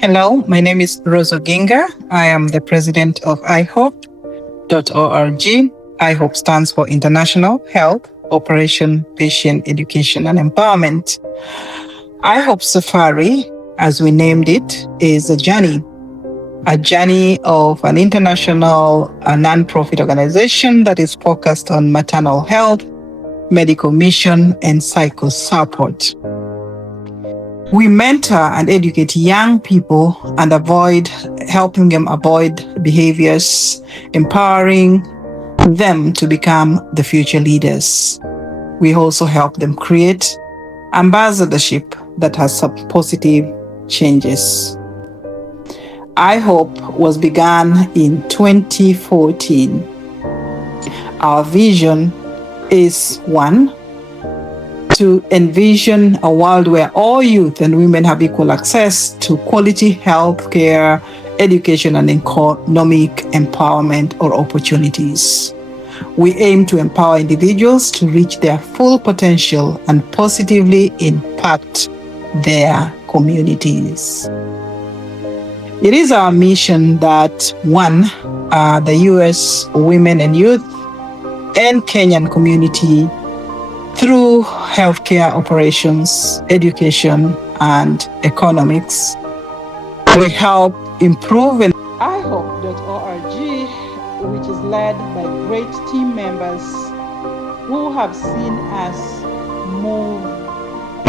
Hello, my name is Rose Oginga. I am the president of Ihopee.org. Ihopee stands for International Health, Operation, Patient Education and Empowerment. Ihope Safari, as we named it, is a journey of an international non-profit organization that is focused on maternal health, medical mission, and psycho support. We mentor and educate young people and helping them avoid behaviors, empowering them to become the future leaders. We also help them create ambassadorship that has some positive changes. Ihope was begun in 2014. Our vision is one, to envision a world where all youth and women have equal access to quality health care, education, and economic empowerment or opportunities. We aim to empower individuals to reach their full potential and positively impact their communities. It is our mission that one, the US women and youth and Kenyan community through healthcare operations, education, and economics, we help improve. Ihopee.org, which is led by great team members who have seen us move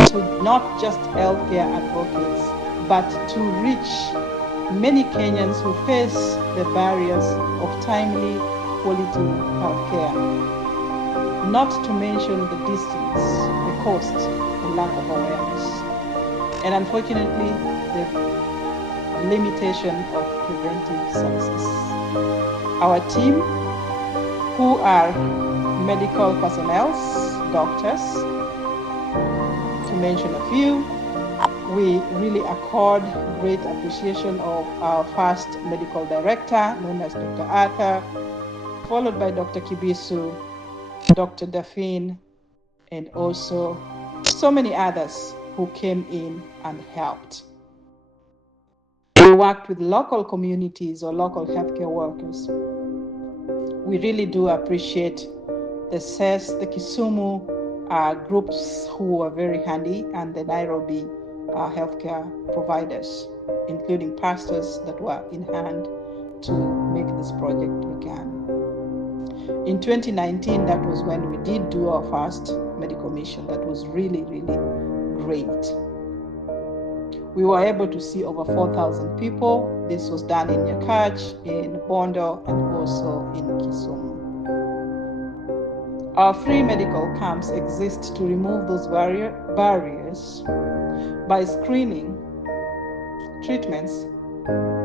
to not just healthcare advocates, but to reach many Kenyans who face the barriers of timely, quality healthcare. Not to mention the distance, the cost, the lack of awareness, and unfortunately, the limitation of preventive services. Our team, who are medical personnel, doctors, to mention a few, we really accord great appreciation of our first medical director, known as Dr. Arthur, followed by Dr. Kibisu, Dr. Daphne, and also so many others who came in and helped. We worked with local communities or local healthcare workers. We really do appreciate the SES, the Kisumu groups who were very handy, and the Nairobi healthcare providers, including pastors that were in hand to make this project began. In 2019, that was when we did do our first medical mission. That was really, really great. We were able to see over 4,000 people. This was done in Nyakach, in Bondo, and also in Kisumu. Our free medical camps exist to remove those barriers by screening, treatments,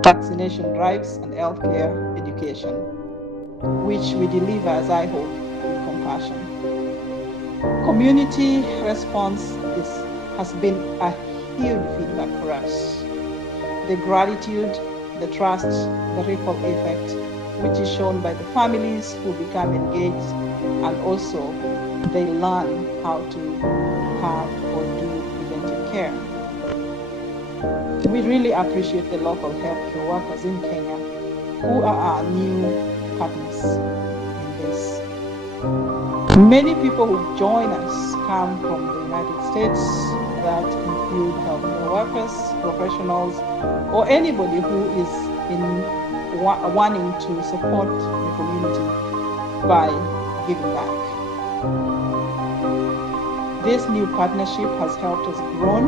vaccination drives, and healthcare education, which we deliver, as I hope, with compassion. Community response has been a huge feedback for us. The gratitude, the trust, the ripple effect, which is shown by the families who become engaged, and also they learn how to have or do preventive care. We really appreciate the local healthcare workers in Kenya who are our new partners in this. Many people who join us come from the United States, that include healthcare workers, professionals, or anybody who is wanting to support the community by giving back. This new partnership has helped us grow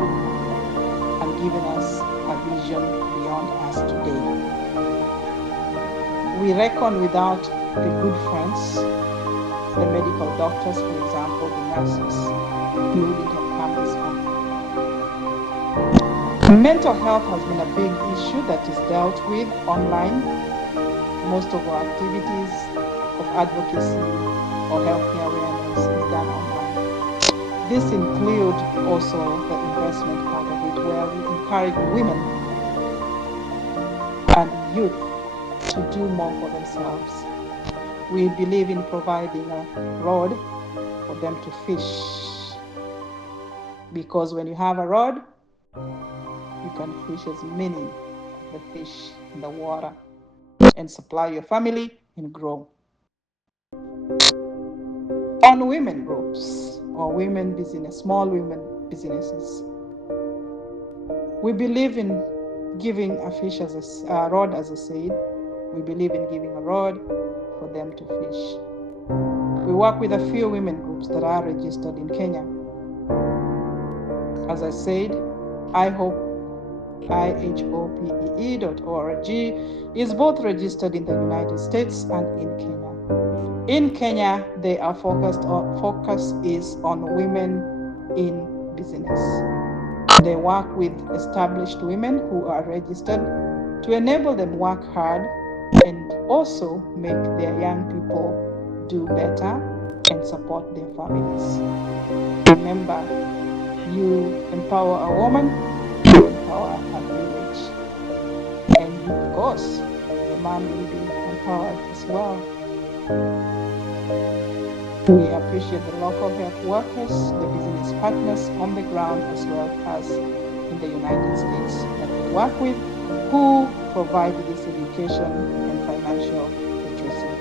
and given us a vision beyond us today. We reckon without the good friends, the medical doctors, for example, the nurses, we wouldn't have come this far. Mental health has been a big issue that is dealt with online. Most of our activities of advocacy or healthcare awareness is done online. This includes also the investment part of it, where we encourage women and youth to do more for themselves. We believe in providing a rod for them to fish, because when you have a rod, you can fish as many of the fish in the water and supply your family and grow. On women groups or women business, small women businesses, we believe in giving a fish as a rod, as I said. We believe in giving a rod for them to fish. We work with a few women groups that are registered in Kenya. As I said, Ihopee, ihopee.org is both registered in the United States and in Kenya. In Kenya, they are focus is on women in business. They work with established women who are registered to enable them work hard and also make their young people do better and support their families. Remember, you empower a woman, you empower a village. And of course, the man will be empowered as well. We appreciate the local health workers, the business partners on the ground, as well as in the United States that we work with, who provide this education and financial literacy.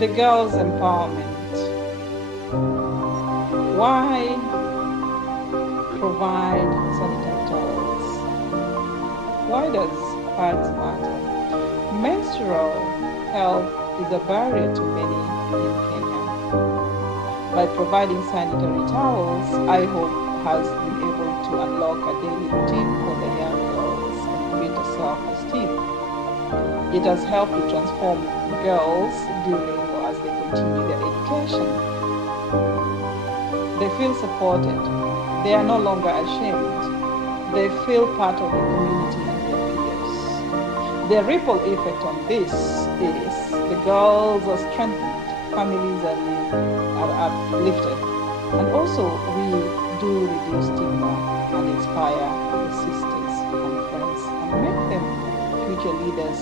The girls' empowerment. Why provide sanitary towels? Why does pads matter? Menstrual health is a barrier to many in Kenya. By providing sanitary towels, Ihopee has been able to unlock a daily routine for the young girls and create a self-esteem. It has helped to transform girls during or as they continue their education. They feel supported. They are no longer ashamed. They feel part of the community and their peers. The ripple effect on this is the girls are strengthened, families are uplifted, and also we do reduce stigma and inspire the sisters and friends and make them future leaders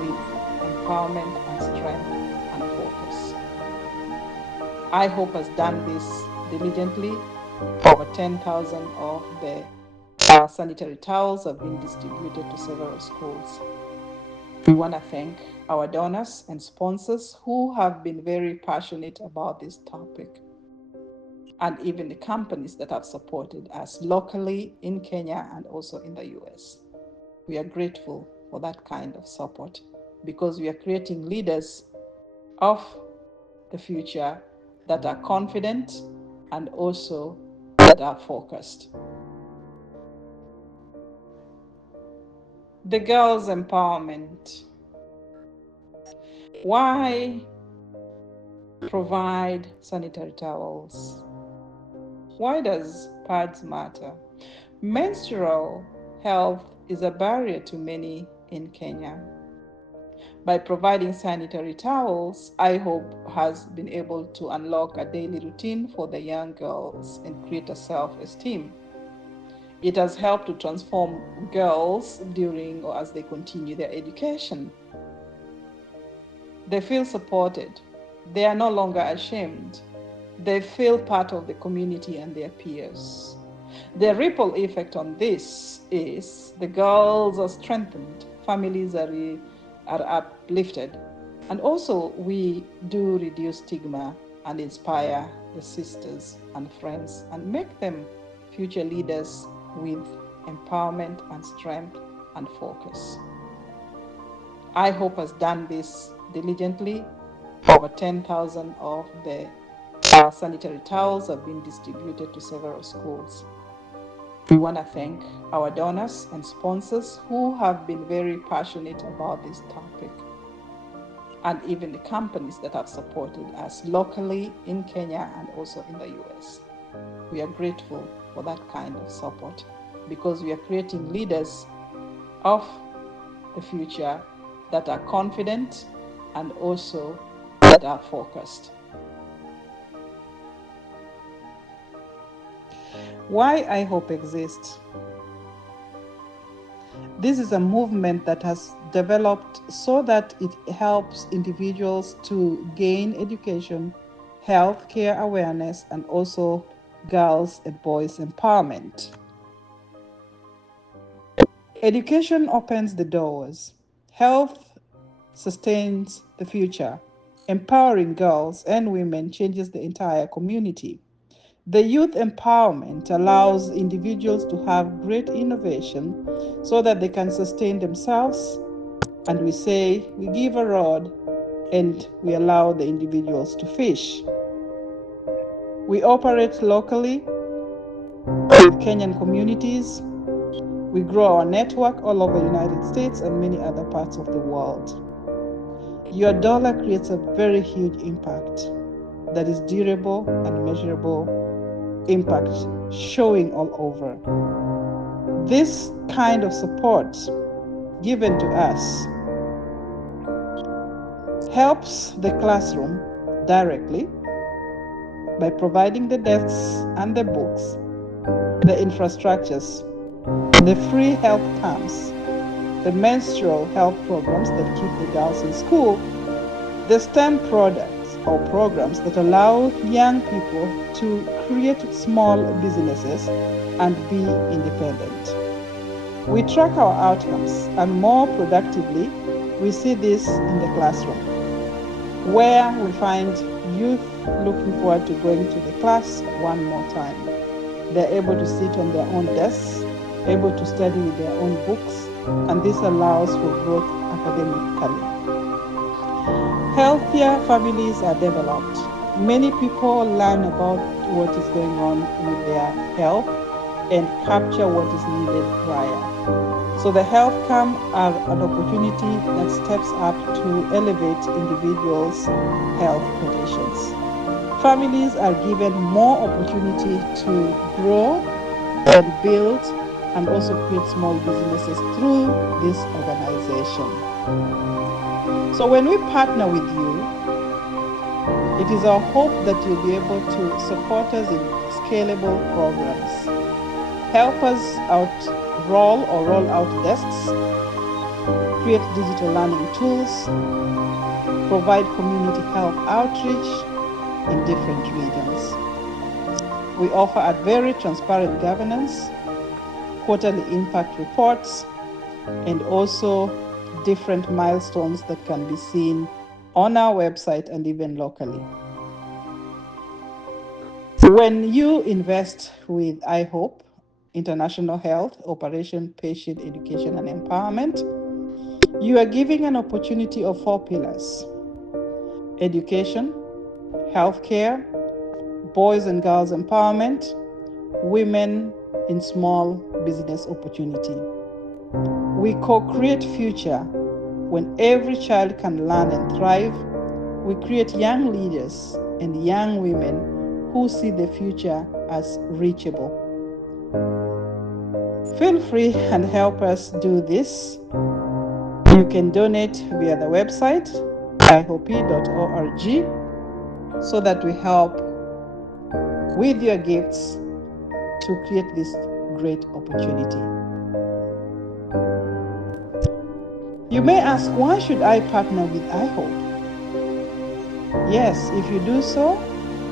with empowerment and strength and focus. Ihopee has done this diligently. Over 10,000 of the sanitary towels have been distributed to several schools. We want to thank our donors and sponsors who have been very passionate about this topic, and even the companies that have supported us locally in Kenya and also in the US. We are grateful for that kind of support because we are creating leaders of the future that are confident and also that are focused. The girls' empowerment. Why provide sanitary towels? Why does pads matter? Menstrual health is a barrier to many in Kenya. By providing sanitary towels, Ihopee has been able to unlock a daily routine for the young girls and create a self-esteem. It has helped to transform girls during or as they continue their education. They feel supported. They are no longer ashamed. They feel part of the community and their peers. The ripple effect on this is the girls are strengthened, families are uplifted, and also we do reduce stigma and inspire the sisters and friends and make them future leaders with empowerment and strength and focus. Ihopee has done this diligently. Over 10,000 of the sanitary towels have been distributed to several schools. We want to thank our donors and sponsors who have been very passionate about this topic, and even the companies that have supported us locally in Kenya and also in the US. We are grateful for that kind of support because we are creating leaders of the future that are confident and also that are focused. Why Ihopee exists? This is a movement that has developed so that it helps individuals to gain education, healthcare awareness, and also girls and boys empowerment. Education opens the doors. Health sustains the future. Empowering girls and women changes the entire community. The youth empowerment allows individuals to have great innovation so that they can sustain themselves. And we say we give a rod and we allow the individuals to fish. We operate locally with Kenyan communities. We grow our network all over the United States and many other parts of the world. Your dollar creates a very huge impact that is durable and measurable impact showing all over. This kind of support given to us helps the classroom directly by providing the desks and the books, the infrastructures, the free health camps, the menstrual health programs that keep the girls in school, the STEM products or programs that allow young people to create small businesses and be independent. We track our outcomes, and more productively, we see this in the classroom, where we find youth looking forward to going to the class one more time. They're able to sit on their own desks, able to study with their own books, and this allows for growth academically. Healthier families are developed. Many people learn about what is going on with their health and capture what is needed prior. So the health camp are an opportunity that steps up to elevate individuals' health conditions. Families are given more opportunity to grow and build and also create small businesses through this organization. So when we partner with you, it is our hope that you'll be able to support us in scalable programs. Help us roll out desks, create digital learning tools, provide community health outreach in different regions. We offer a very transparent governance, quarterly impact reports, and also different milestones that can be seen on our website and even locally. When you invest with Ihopee, International Health, Operation, Patient Education and Empowerment, you are giving an opportunity of 4 pillars: education, healthcare, boys and girls empowerment, women in small business opportunity. We co-create future. When every child can learn and thrive, we create young leaders and young women who see the future as reachable. Feel free and help us do this. You can donate via the website ihopee.org so that we help with your gifts to create this great opportunity. You may ask, why should I partner with Ihopee? Yes, if you do so,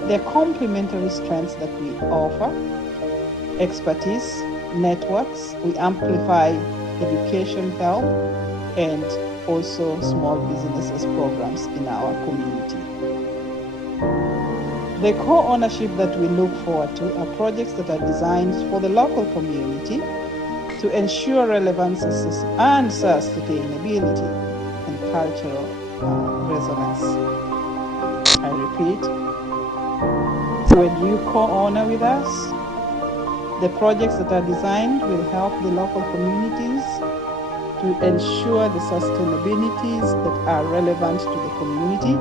there are complementary strengths that we offer: expertise, networks, we amplify education, health, and also small businesses programs in our community. The co-ownership that we look forward to are projects that are designed for the local community to ensure relevance and sustainability and cultural resonance. I repeat, when you co-owner with us, the projects that are designed will help the local communities to ensure the sustainabilities that are relevant to the community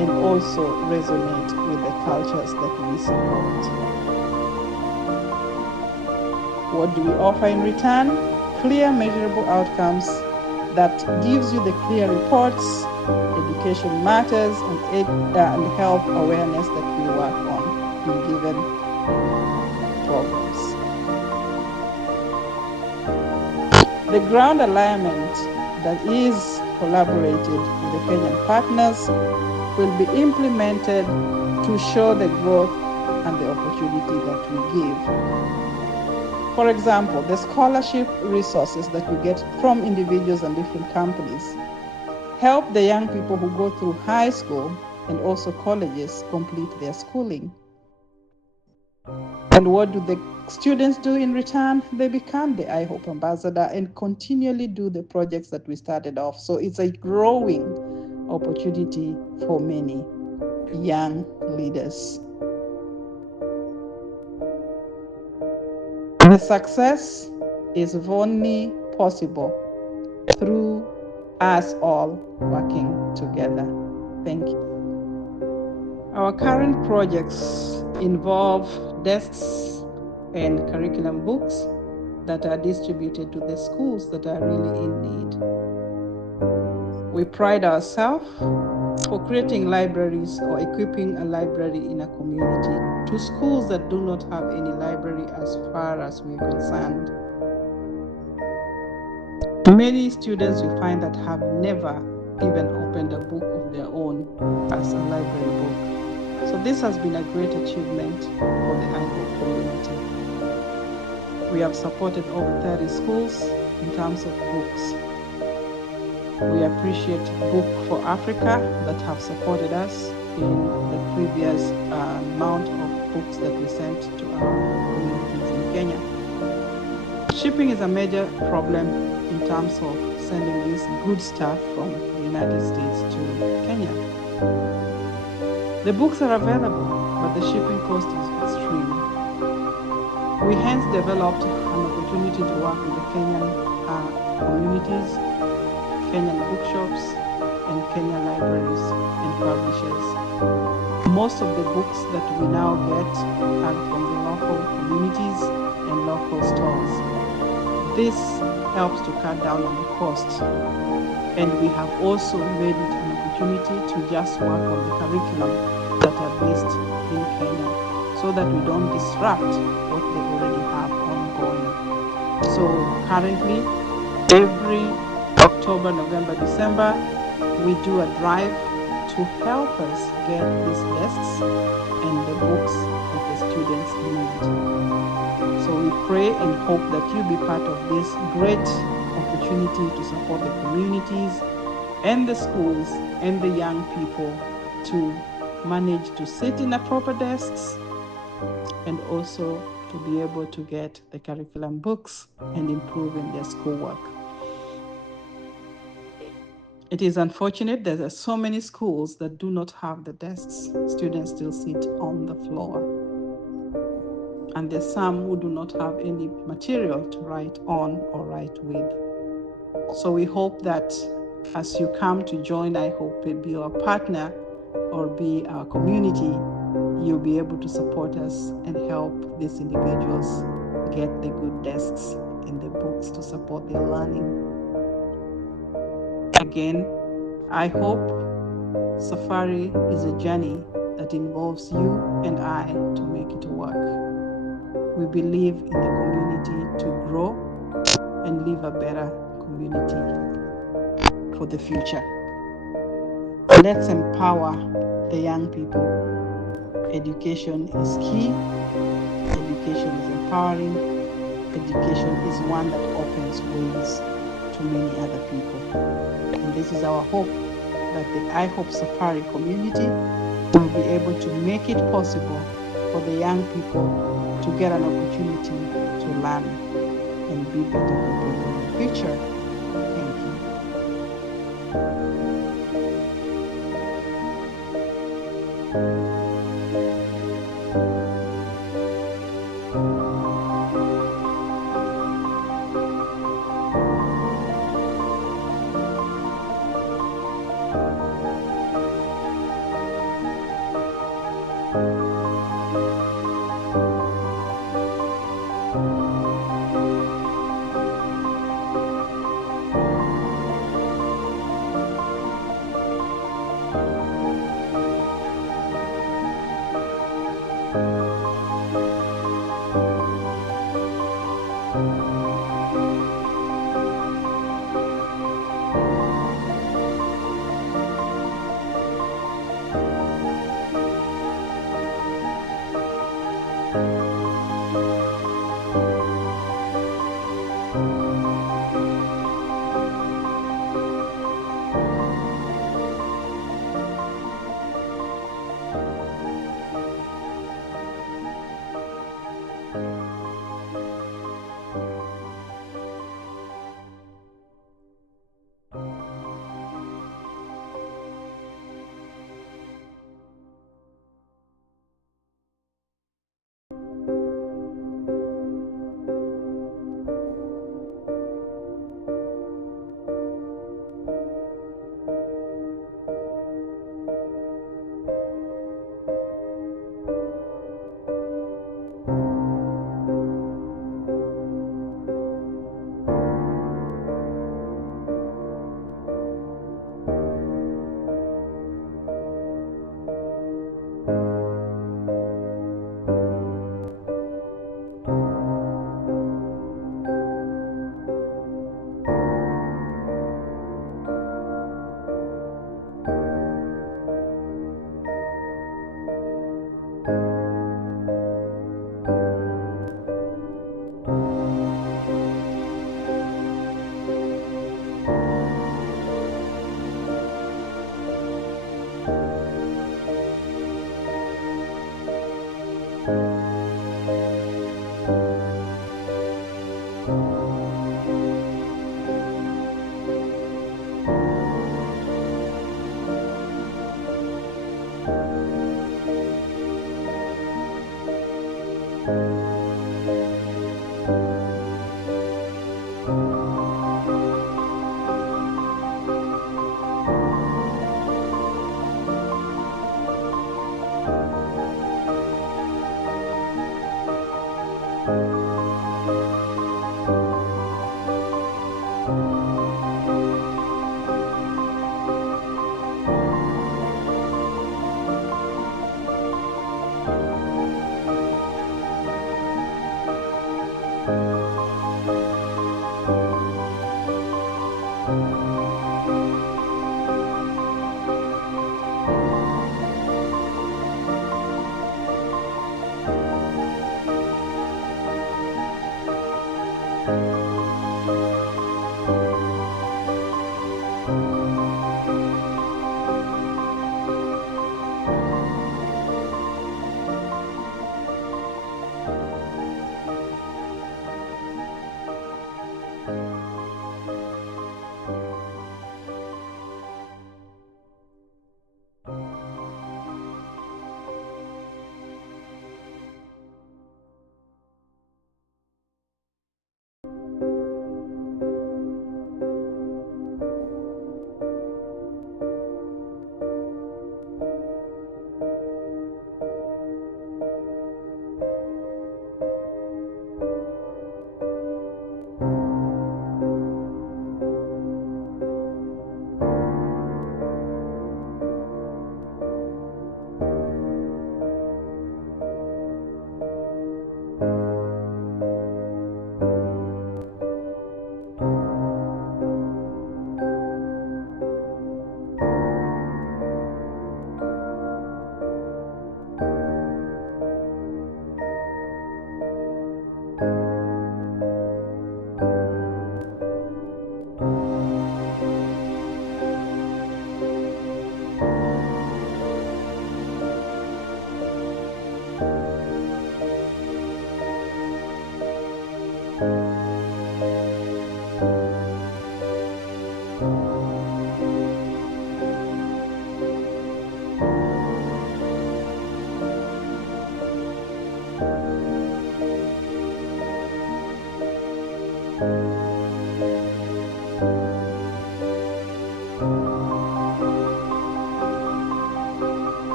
and also resonate with the cultures that we support. What do we offer in return? Clear, measurable outcomes that gives you the clear reports, education matters, and health awareness that we work on in given programs. The ground alignment that is collaborated with the Kenyan partners will be implemented to show the growth and the opportunity that we give. For example, the scholarship resources that we get from individuals and different companies help the young people who go through high school and also colleges complete their schooling. And what do the students do in return? They become the Ihopee ambassador and continually do the projects that we started off. So it's a growing opportunity for many young leaders. The success is only possible through us all working together. Thank you. Our current projects involve desks and curriculum books that are distributed to the schools that are really in need. We pride ourselves for creating libraries or equipping a library in a community to schools that do not have any library as far as we're concerned. Many students you find that have never even opened a book of their own as a library book. So this has been a great achievement for the Ihopee community. We have supported over 30 schools in terms of books. We appreciate Book for Africa that have supported us in the previous amount of books that we sent to our communities in Kenya. Shipping is a major problem in terms of sending this good stuff from the United States to Kenya. The books are available, but the shipping cost is extreme. We hence developed an opportunity to work with the Kenyan communities, Kenyan bookshops, and Kenyan libraries and publishers. Most of the books that we now get are from the local communities and local stores. This helps to cut down on the costs, and we have also made it an opportunity to just work on the curriculum that are based in Kenya so that we don't disrupt what they already have ongoing. So currently, every October, November, December, we do a drive to help us get these desks and the books that the students need. So we pray and hope that you be part of this great opportunity to support the communities and the schools and the young people to manage to sit in the proper desks and also to be able to get the curriculum books and improve in their schoolwork. It is unfortunate that there are so many schools that do not have the desks. Students still sit on the floor. And there's some who do not have any material to write on or write with. So we hope that as you come to join Ihopee, be our partner or be our community, you'll be able to support us and help these individuals get the good desks and the books to support their learning. Again, I hope Safari is a journey that involves you and I to make it work. We believe in the community to grow and live a better community for the future. Let's empower the young people. Education is key. Education is empowering. Education is one that opens ways to many other people. And this is our hope that the Ihopee Safari community will be able to make it possible for the young people to get an opportunity to learn and be better people in the future. Thank you.